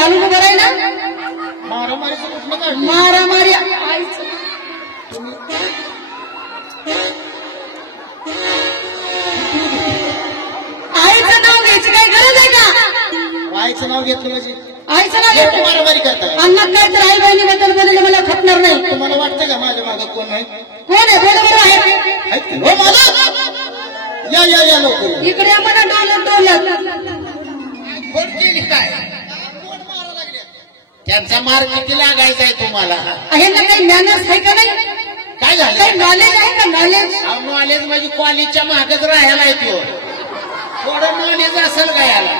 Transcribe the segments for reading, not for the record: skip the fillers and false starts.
घालून उभं राहिला मारामारीचं कुठलं काय मारामारी आईचं नाव घ्यायची काय गरज आहे का आईचं नाव घेतलं म्हणजे आईचं नाव घेतलं मारामारी करताय अन्नात काय तर आई बहिणीबद्दल बोललेलं मला खपणार नाही तुम्हाला वाटतं का माझ्या मागं कोण आहे कोण आहे बरोबर आहे आहेत का? हो मालक या लवकर इकडे आम्हाला डोलत कोण केली काय त्यांचा मार किती लागायचा आहे तुम्हाला आहे ना काही ज्ञानच आहे का नाही काय झालं काही नॉलेज आहे का नॉलेज नॉलेज म्हणजे कॉलेजच्या मागच राहायला येतो थोडं नॉलेज असेल का याला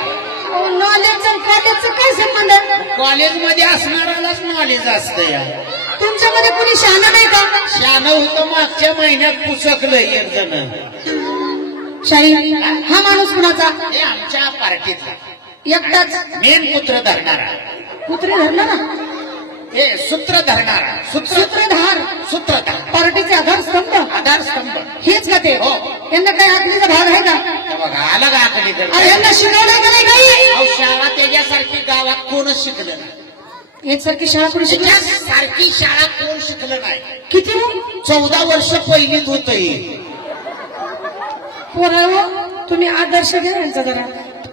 नॉलेजचं कॉलेजचं काय संबंध आहे कॉलेजमध्ये असणारालाच नॉलेज असतं या तुमच्यामध्ये कुणी शहाणा नाही का शानं होतं मागच्या महिन्यात पुसकलं एक जण शाही हा माणूस कुणाचा हे आमच्या पार्टीतला एकटाच मेन पुत्र धरणारा कुत्रे धरला ना हे सूत्र धरणारा सूत्रधार पार्टीचे आधारस्तंभ आधारस्तंभ हेच का ते हो. यांना काय आखणीचा भाग आहे का हे बघा आलं का आखणी तर अरे यांना शिकवलं का नाही काही अहो, शाळा त्याच्यासारखी गावात कोणच शिकलं नाही एकसारखी शाळा करू शिकल्या सारखी शाळा कोण शिकलं नाही किती 14 वर्ष पहिलीत होत हे पोरावं तुम्ही आदर्श घ्या यांचा जरा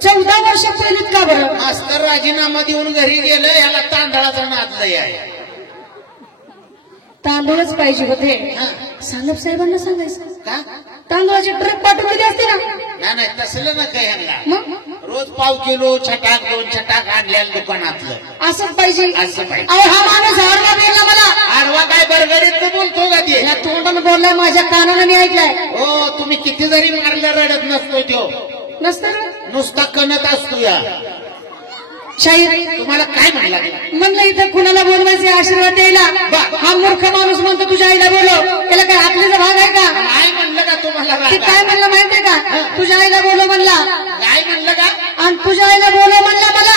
14 वर्ष पहिलीत का बरं मास्तर राजीनामा देऊन घरी गेलं याला तांदळाचा नाद लय आहे तांदूळच पाहिजे होते हा. साहेब साहेबांना सांगायचं का तांदूळाची ट्रक पाठवून दिली असते ना नाही तसलं नका यांना मग रोज पाव किलो छटाक 2 छटाक आणल्या दुकानातलं असंच पाहिजे असं पाहिजे अहो हा माणूस आडवा बोलला मला आडवा काय बरगडीत बोलतो का ते या तोंडानं बोललाय माझ्या कानानं मी ऐकलाय हो तुम्ही किती जरी मारलं रडत नसतो तो नसतं नुसता कणत असतो या शाहीर तुम्हाला काय म्हणला म्हणलं इथं कुणाला बोलवायचे आशीर्वाद द्यायला हा मूर्ख माणूस म्हणतो तुझ्या आईला बोलव त्याला काय आखलीचा भाग आहे का काय म्हणलं का तुम्हाला ती काय म्हणलं माहितीये का तुझ्या आईला बोलव म्हणला काय म्हणलं का आणि तुझ्या आईला बोलव म्हणला मला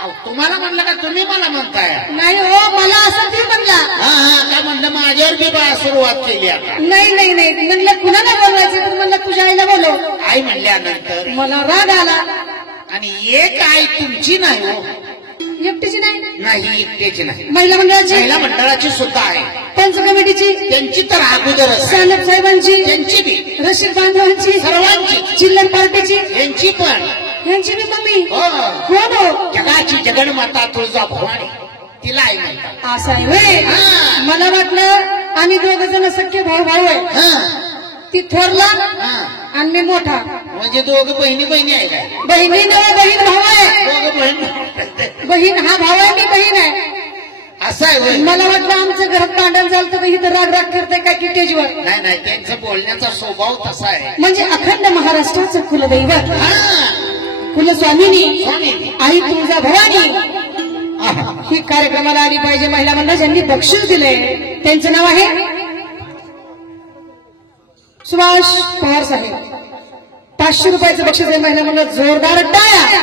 अहो, तुम्हाला म्हणलं का तुम्ही मला म्हणताय नाही हो मला असं ती म्हणला हा काय म्हणलं माझ्यावर बी सुरुवात केली आता नाही म्हणलं कुणाला बोलवायचं तर म्हणलं तुझ्या आईला बोलव आई म्हणल्यानंतर मला राग आला आणि एक आई तुमची नाही हो एकटीची नाही नाही एकट्याची नाही महिला मंडळाची महिला मंडळाची सुद्धा आहे पंच कमिटीची त्यांची तर अगोदरच आहे. सानप साहेबांची त्यांची बी रशीद बांधवांची सर्वांची चिल्लर पार्टीची यांची पण यांची बी मम्मी हो कोण हो जगाची जगन्माता तुळजा भवानी तिला आई म्हणतात असं आहे होय हा. मला वाटलं आम्ही दोघ जण सख्खे भाऊ आहे हा ती थोरला हा आणि मी मोठा म्हणजे दोघं बहिणी आहे काय बहिणी नवा बहीण भाऊ आहे दोघं बहीण बहीण हा भाऊ आहे मी बहीण आहे असं आहे होय. मला वाटलं आमचं घरात भांडण झालं तर इथं राग करताय काय की स्टेजवर नाही त्यांचा बोलण्याचा स्वभाव तसा आहे म्हणजे अखंड महाराष्ट्राचं कुलदैवत हा कुलस्वामिनी स्वामी आई तुळजा भवानी ही कार्यक्रमाला आली पाहिजे महिला मंडळ ज्यांनी बक्षीस दिले त्यांचं नाव आहे सुभाष पवार साहेब 500 रुपयाचं बक्षीस आहे महिला मंडळ जोरदार टाळ्या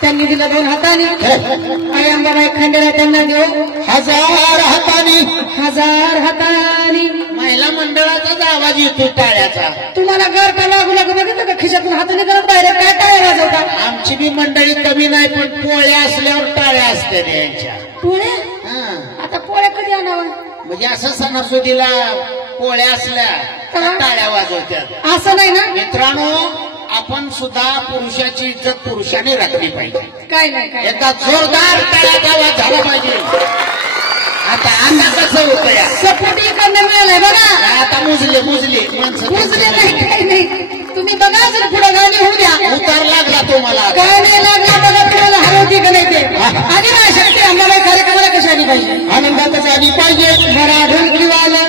त्यांनी दिलं 2 हाताने आणि अंबाबाई खंडेरा त्यांना देऊ 1000 हाताने 1000 हाताने महिला मंडळाचाच आवाज येतो टाळ्याचा तुम्हाला घर का लागू लागू बघितलं का खिशातून हाताने करत बाहेर काय टाळ्या वाजवता आमची बी मंडळी कमी नाही पण पोळ्या असल्यावर टाळ्या असतात यांच्या पोळ्या हा आता पोळ्या कधी आणावं म्हणजे असं सणासुदीला पोळ्या असल्या तर टाळ्या वाजवतात असं नाही ना मित्रांनो आपण सुद्धा पुरुषाची इज्जत पुरुषाने राखली पाहिजे काय नाही एकदा जोरदार टाळ्याचा आवाज झाला पाहिजे आता कसं होतं या सपोर्ट इकडनं मिळालाय बघा आता मुजले माणसं बुजले नाही काही नाही तुम्ही बघा जर पुढे गाणी होऊ द्या उतार लागला तुम्हाला काय नाही लागला बघा तुम्हाला हरवती का नाही ते आधी माझ्या शक्ती आम्हाला कार्यक्रमाला कशी आली पाहिजे आनंदातच आली पाहिजे बरा ढोलकीवाला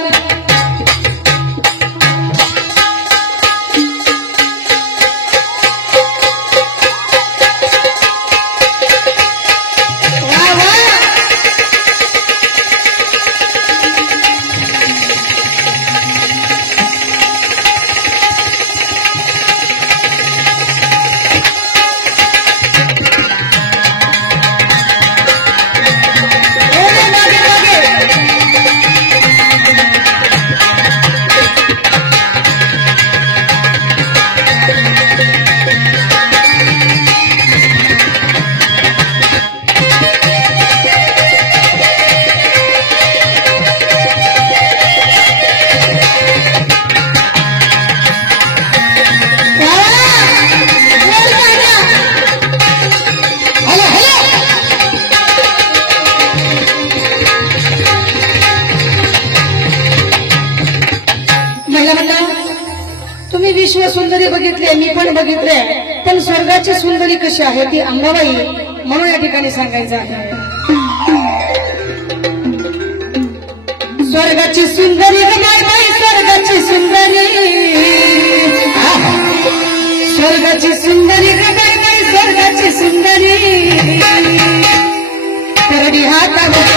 विश्वसुंदरी बघितली, मी पण बघितले, पण स्वर्गाची सुंदरी कशी आहे ती अंबाबाई, म्हणून या ठिकाणी सांगायचं आहे. स्वर्गाची सुंदरी ग बाई बाई, स्वर्गाची सुंदरी, स्वर्गाची सुंदरी ग बाई बाई, स्वर्गाची सुंदरी. करडी हातावर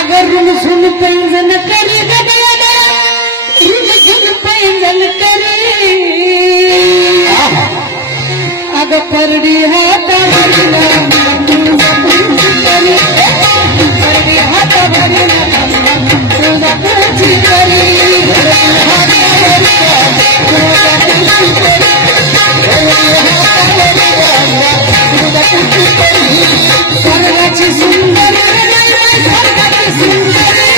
अगर सुन पैंजन करी गबयाना सुन पैंजन करी अग परडी हात भरला परडी हात भरला तुझा तुझी करी स्वर्गाची सुंदरी स्वर्गाची सुंदरी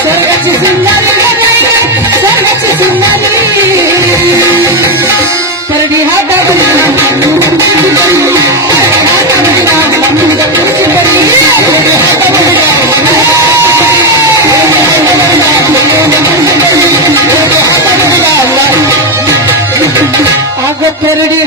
स्वर्गाची सुंदरी स्वर्गाची सुंदरी परडी हात अग परडी